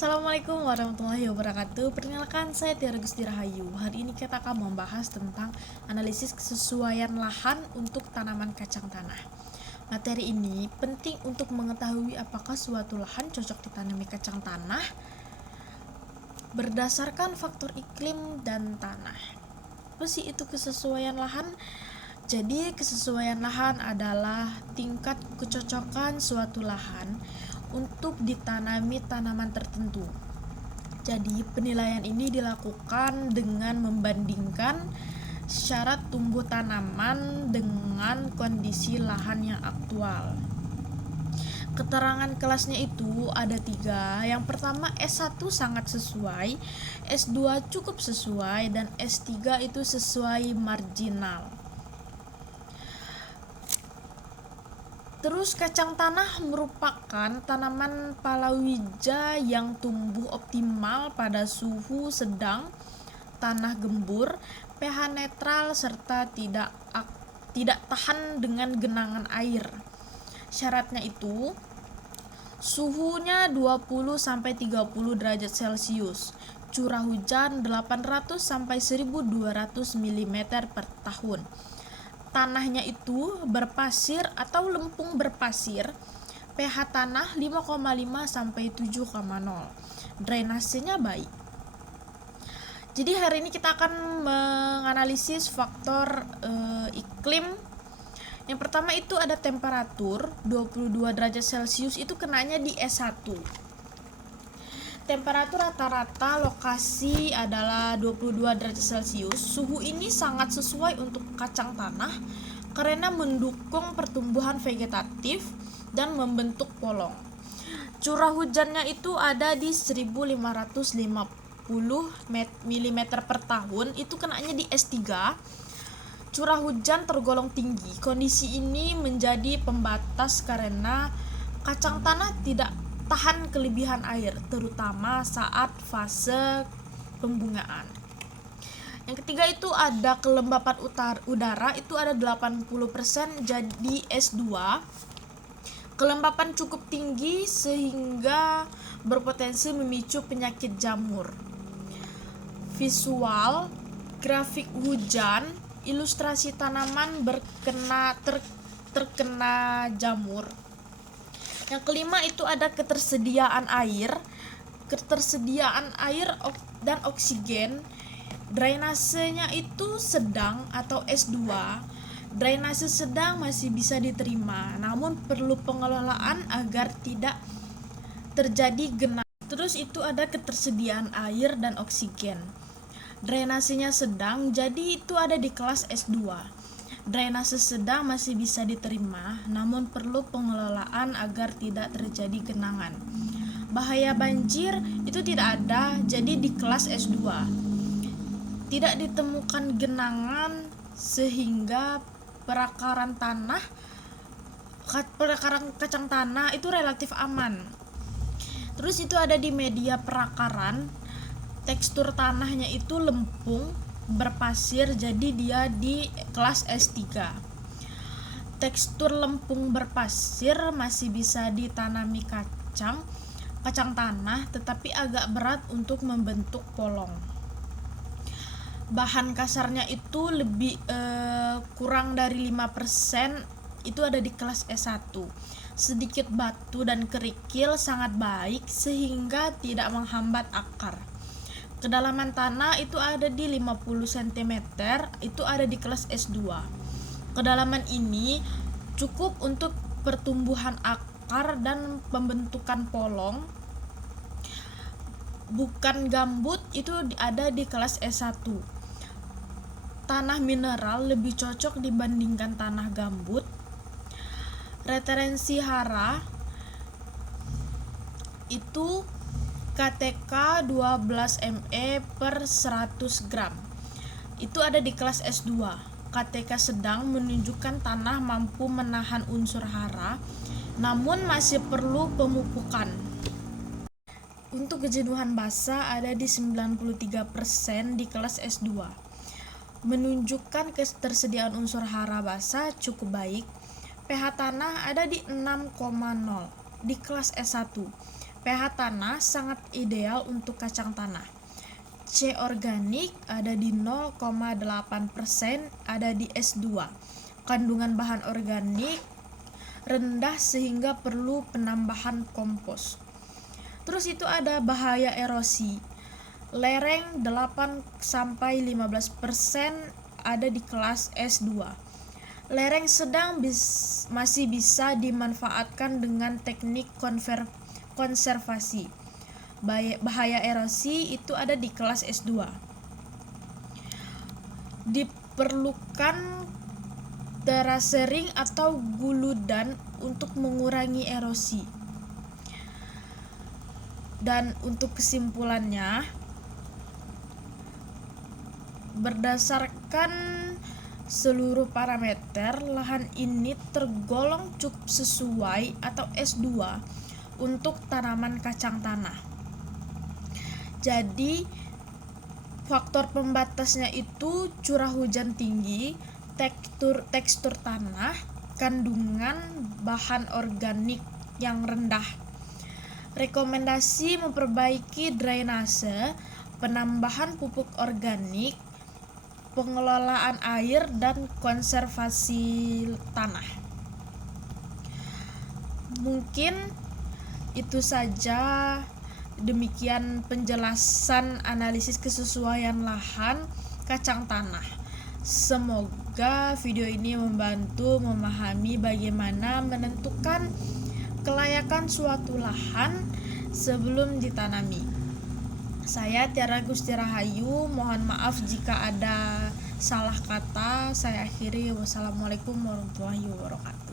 Assalamualaikum warahmatullahi wabarakatuh. Perkenalkan, saya Tiara Gusti Rahayu. Hari ini kita akan membahas tentang analisis kesesuaian lahan untuk tanaman kacang tanah. Materi ini penting untuk mengetahui apakah suatu lahan cocok ditanami kacang tanah berdasarkan faktor iklim dan tanah. Apa sih itu kesesuaian lahan? Jadi kesesuaian lahan adalah tingkat kecocokan suatu lahan untuk ditanami tanaman tertentu. Jadi penilaian ini dilakukan dengan membandingkan syarat tumbuh tanaman dengan kondisi lahan yang aktual. Keterangan kelasnya itu ada 3. Yang pertama, S1 sangat sesuai, S2 cukup sesuai, dan S3 itu sesuai marginal. Terus kacang tanah merupakan tanaman palawija yang tumbuh optimal pada suhu sedang, tanah gembur, pH netral, serta tidak tahan dengan genangan air. Syaratnya itu suhunya 20-30 derajat Celcius, curah hujan 800-1200 mm per tahun. Tanahnya itu berpasir atau lempung berpasir, pH tanah 5,5-7,0. Drainasenya baik. Jadi hari ini kita akan menganalisis faktor iklim. Yang pertama itu ada temperatur 22 derajat Celcius, itu kenanya di S1. Temperatur rata-rata lokasi adalah 22 derajat Celcius. Suhu ini sangat sesuai untuk kacang tanah karena mendukung pertumbuhan vegetatif dan membentuk polong. Curah hujannya itu ada di 1550 mm per tahun, itu kenanya di S3. Curah hujan tergolong tinggi. Kondisi ini menjadi pembatas karena kacang tanah tidak tahan kelebihan air, terutama saat fase pembungaan. Yang ketiga itu ada kelembapan udara, itu ada 80%, jadi S2. Kelembapan cukup tinggi sehingga berpotensi memicu penyakit jamur. Visual, grafik hujan, ilustrasi tanaman terkena jamur. Yang kelima itu ada ketersediaan air dan oksigen. Drainasenya itu sedang atau S2. Drainase sedang masih bisa diterima, namun perlu pengelolaan agar tidak terjadi genangan. Terus itu ada ketersediaan air dan oksigen. Drainasenya sedang, jadi itu ada di kelas S2. Drainase sedang masih bisa diterima, namun perlu pengelolaan agar tidak terjadi genangan. Bahaya banjir itu tidak ada, jadi di kelas S2. Tidak ditemukan genangan sehingga perakaran kacang tanah itu relatif aman. Terus itu ada di media perakaran. Tekstur tanahnya itu lempung berpasir, jadi dia di kelas S3. Tekstur lempung berpasir masih bisa ditanami kacang tanah, tetapi agak berat untuk membentuk polong. Bahan kasarnya itu kurang dari 5%, itu ada di kelas S1. Sedikit batu dan kerikil sangat baik sehingga tidak menghambat akar. Kedalaman tanah itu ada di 50 cm, itu ada di kelas S2. Kedalaman ini cukup untuk pertumbuhan akar dan pembentukan polong. Bukan gambut, itu ada di kelas S1. Tanah mineral lebih cocok dibandingkan tanah gambut. Referensi hara itu KTK 12 ME per 100 gram. Itu ada di kelas S2. KTK sedang menunjukkan tanah mampu menahan unsur hara, namun masih perlu pemupukan. Untuk kejenuhan basah ada di 93% di kelas S2. Menunjukkan ketersediaan unsur hara basah cukup baik. pH tanah ada di 6,0 di kelas S1. pH tanah sangat ideal untuk kacang tanah. C organik ada di 0,8%, ada di S2. Kandungan bahan organik rendah sehingga perlu penambahan kompos. Terus itu ada bahaya erosi. Lereng 8-15% ada di kelas S2. Lereng sedang masih bisa dimanfaatkan dengan teknik konservasi. Bahaya erosi itu ada di kelas S2. Diperlukan terasering atau guludan untuk mengurangi erosi. Dan untuk kesimpulannya, berdasarkan seluruh parameter, lahan ini tergolong cukup sesuai atau S2 untuk tanaman kacang tanah. Jadi faktor pembatasnya itu curah hujan tinggi, tekstur tanah, kandungan bahan organik yang rendah. Rekomendasi memperbaiki drainase, penambahan pupuk organik, pengelolaan air, dan konservasi tanah. Mungkin itu saja. Demikian penjelasan analisis kesesuaian lahan kacang tanah. Semoga video ini membantu memahami bagaimana menentukan kelayakan suatu lahan sebelum ditanami. Saya Tiara Gusti Rahayu, mohon maaf jika ada salah kata. Saya akhiri. Wassalamualaikum warahmatullahi wabarakatuh.